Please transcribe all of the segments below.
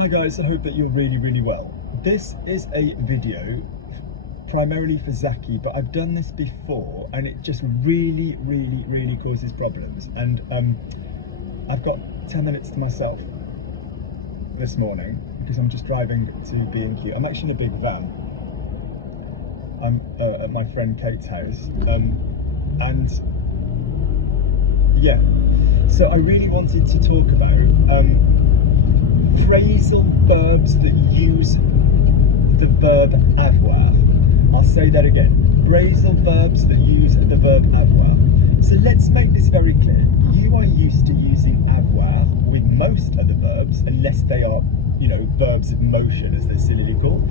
Hi guys, I hope that you're really well. This is a video primarily for Zaki, but I've done this before and it just really causes problems. And I've got 10 minutes to myself this morning because I'm just driving to B&Q. I'm actually in a big van. I'm at my friend Kate's house. And yeah, so I really wanted to talk about phrasal verbs that use the verb avoir. I'll say that again. Phrasal verbs that use the verb avoir. So let's make this very clear. You are used to using avoir with most of the verbs, unless they are, verbs of motion, as they're sillily called,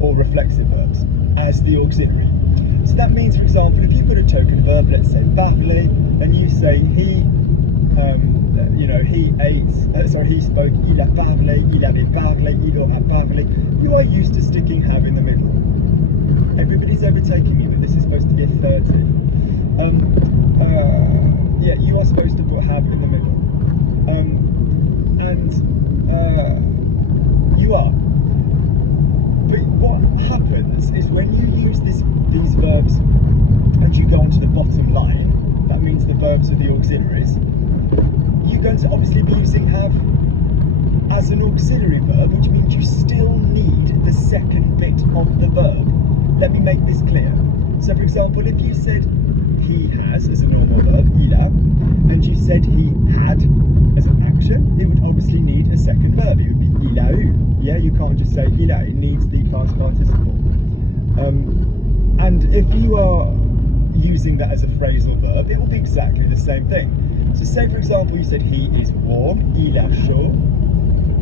or reflexive verbs, as the auxiliary. So that means, for example, if you've got a token verb, let's say parler, and you say he he spoke, il a parlé, il avait parlé, il aura parlé. You are used to sticking have in the middle. Everybody's overtaking me, but this is supposed to be a 30. Yeah, you are supposed to put have in the middle. You are. But what happens is when you use these verbs and you go onto the bottom line, that means the verbs are the auxiliaries, you're going to obviously be using have as an auxiliary verb, which means you still need the second bit of the verb. Let me make this clear. So for example, if you said he has as a normal verb, il a, and you said he had as an action, it would obviously need a second verb. It would be il a eu. Yeah, you can't just say il a, it needs the past participle. And if you are using that as a phrasal verb, it will be exactly the same thing. So say for example you said he is warm, il a chaud.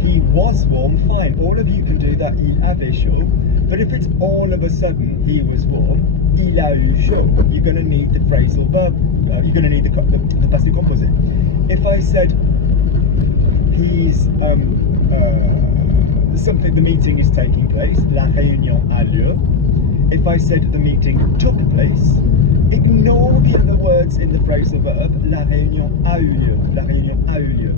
He was warm, fine, all of you can do that, il avait chaud. But if it's all of a sudden he was warm, il a eu chaud, you're going to need the phrasal verb, you're going to need the passé composé. If I said he's, the meeting is taking place, la réunion a lieu. If I said the meeting took place, ignore the other words in the phrasal verb, la réunion a eu lieu, la réunion a eu lieu.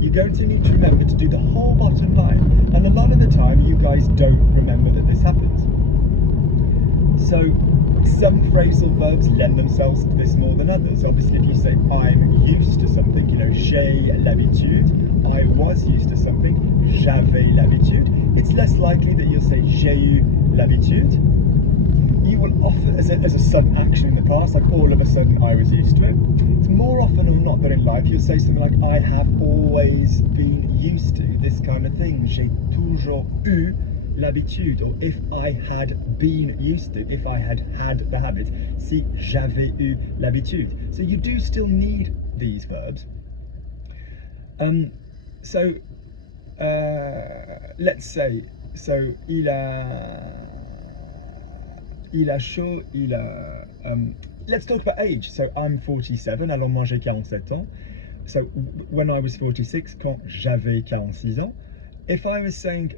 You're going to need to remember to do the whole bottom line, and a lot of the time you guys don't remember that this happens. So some phrasal verbs lend themselves to this more than others. Obviously, if you say I'm used to something, j'ai l'habitude, I was used to something, j'avais l'habitude, it's less likely that you'll say j'ai eu l'habitude. You will often, as a sudden action in the past, like all of a sudden I was used to it. It's more often or not that in life you'll say something like I have always been used to this kind of thing. J'ai toujours eu l'habitude. Or if I had been used to, if I had had the habit. Si j'avais eu l'habitude. So you do still need these verbs. Let's say, so il a chaud, il a... let's talk about age. So I'm 47, alors moi j'ai 47 ans. So when I was 46, quand j'avais 46 ans. If I was saying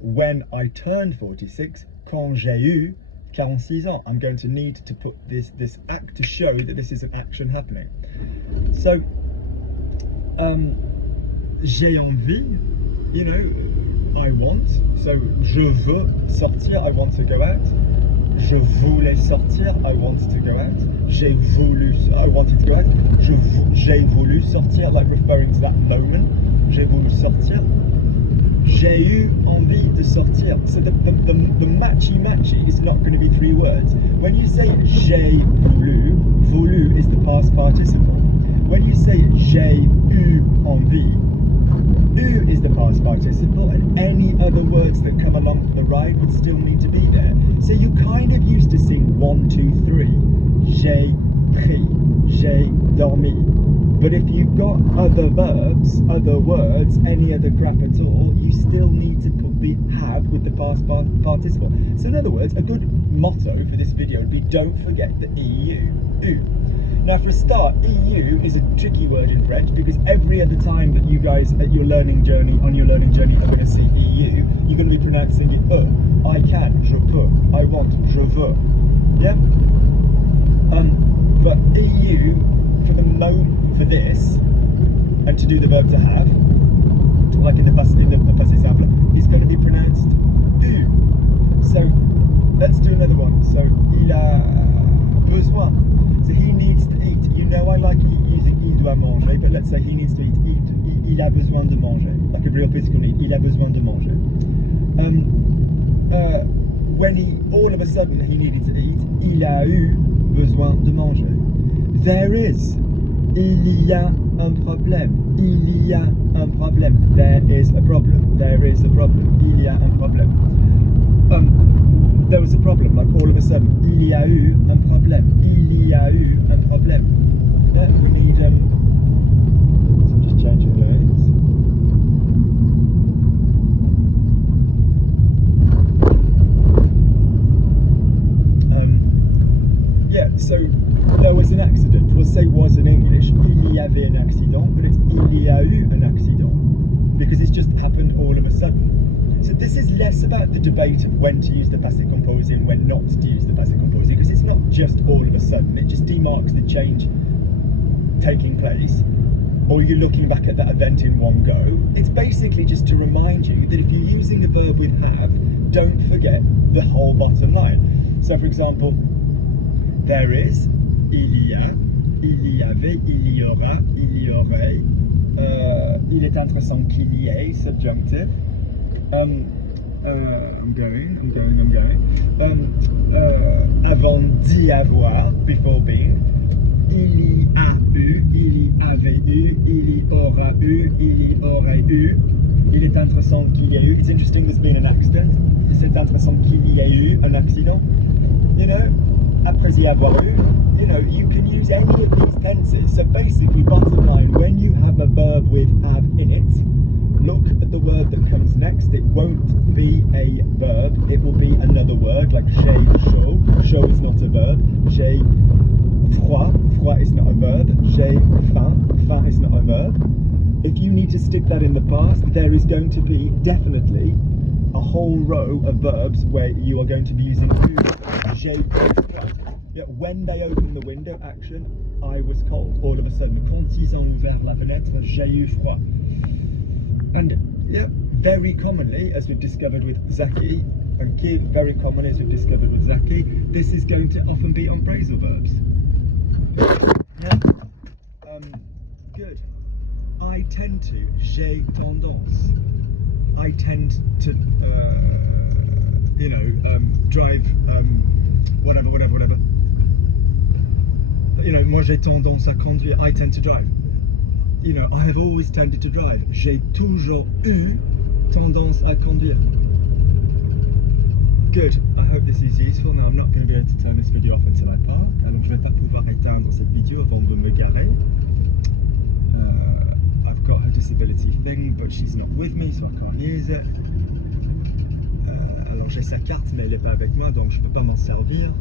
when I turned 46, quand j'ai eu 46 ans, I'm going to need to put this act to show that this is an action happening. So j'ai envie, I want. So je veux sortir, I want to go out. Je voulais sortir, I wanted to go out. J'ai voulu, I wanted to go out. J'ai voulu sortir, like referring to that moment. J'ai voulu sortir. J'ai eu envie de sortir. So the matchy is not going to be three words. When you say j'ai voulu, voulu is the past participle. When you say j'ai eu envie, eu is the past participle, and any other words that come along for the ride would still need to be there. So you're kind of used to seeing 1, 2, 3. J'ai pris, j'ai dormi. But if you've got other verbs, other words, any other crap at all, you still need to put the have with the past participle. So in other words, a good motto for this video would be don't forget the EU, u. Now for a start, EU is a tricky word in French because every other time that you guys on your learning journey are going to see EU, you're going to be pronouncing it I can, je peux, I want, je veux. Yeah? But EU, for the moment, for this, and to do the verb to have, like in the passé simple, is going to be pronounced U. So let's do another one. So il a besoin. So he needs to eat. You know, I like using il doit manger, but let's say he needs to eat. Il a besoin de manger. Like a real physical need. Il a besoin de manger. When he, all of a sudden, he needed to eat, il a eu besoin de manger. There is. Il y a un problème. Il y a un problème. There is a problem. There is a problem. Il y a un problème. There was a problem, like all of a sudden. Il y a eu un problème. Il y a eu un problème. Yeah, we need, so I'm just changing lanes. Yeah, so there was an accident. We'll say was in English. Il y avait un accident, but it's il y a eu un accident because it's just happened all of a sudden. So this is less about the debate of when to use the passé composé and when not to use the passé composé, because it's not just all of a sudden. It just demarks the change taking place, or you're looking back at that event in one go. It's basically just to remind you that if you're using a verb with have, don't forget the whole bottom line. So for example, there is, il y a, il y avait, il y aura, il y aurait, il est intéressant qu'il y ait, subjunctive. I'm going. Avant d'y avoir, before being. Il y a eu, il y avait eu, il y aura eu, il y aurait eu. Il est intéressant qu'il y ait eu. It's interesting there's been an accident. C'est intéressant qu'il y ait eu un accident. You know, après y avoir eu, you know, you can use any of these tenses. So basically, bottom line, when you have a verb with have in it, look at the word that comes next. It won't be a verb, it will be another word, like j'ai chaud. Chaud is not a verb. J'ai froid. Froid is not a verb. J'ai faim. Faim is not a verb. If you need to stick that in the past, there is going to be definitely a whole row of verbs where you are going to be using j'ai eu froid. Yeah, when they opened the window, action, I was cold. All of a sudden, quand ils ont ouvert la fenêtre, j'ai eu froid. And yeah, very commonly, as we've discovered with Zaki, and Kid, very commonly as we've discovered with Zaki, this is going to often be on phrasal verbs. Yeah. Good. I tend to, j'ai tendance. I tend to, you know, drive, whatever. You know, moi j'ai tendance à conduire. I tend to drive. You know, I have always tended to drive. J'ai toujours eu tendance à conduire. Good. I hope this is useful. Now I'm not going to be able to turn this video off until I park. Alors je vais pas pouvoir éteindre cette vidéo avant de me garer. I've got her disability thing, but she's not with me, so I can't use it. Alors j'ai sa carte, mais elle n'est pas avec moi, donc je peux pas m'en servir.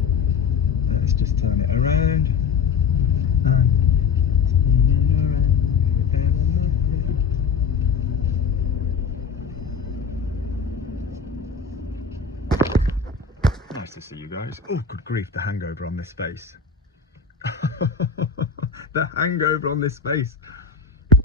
Let's just turn it around. Nice to see you guys. Oh, good grief, the hangover on this face. The hangover on this face.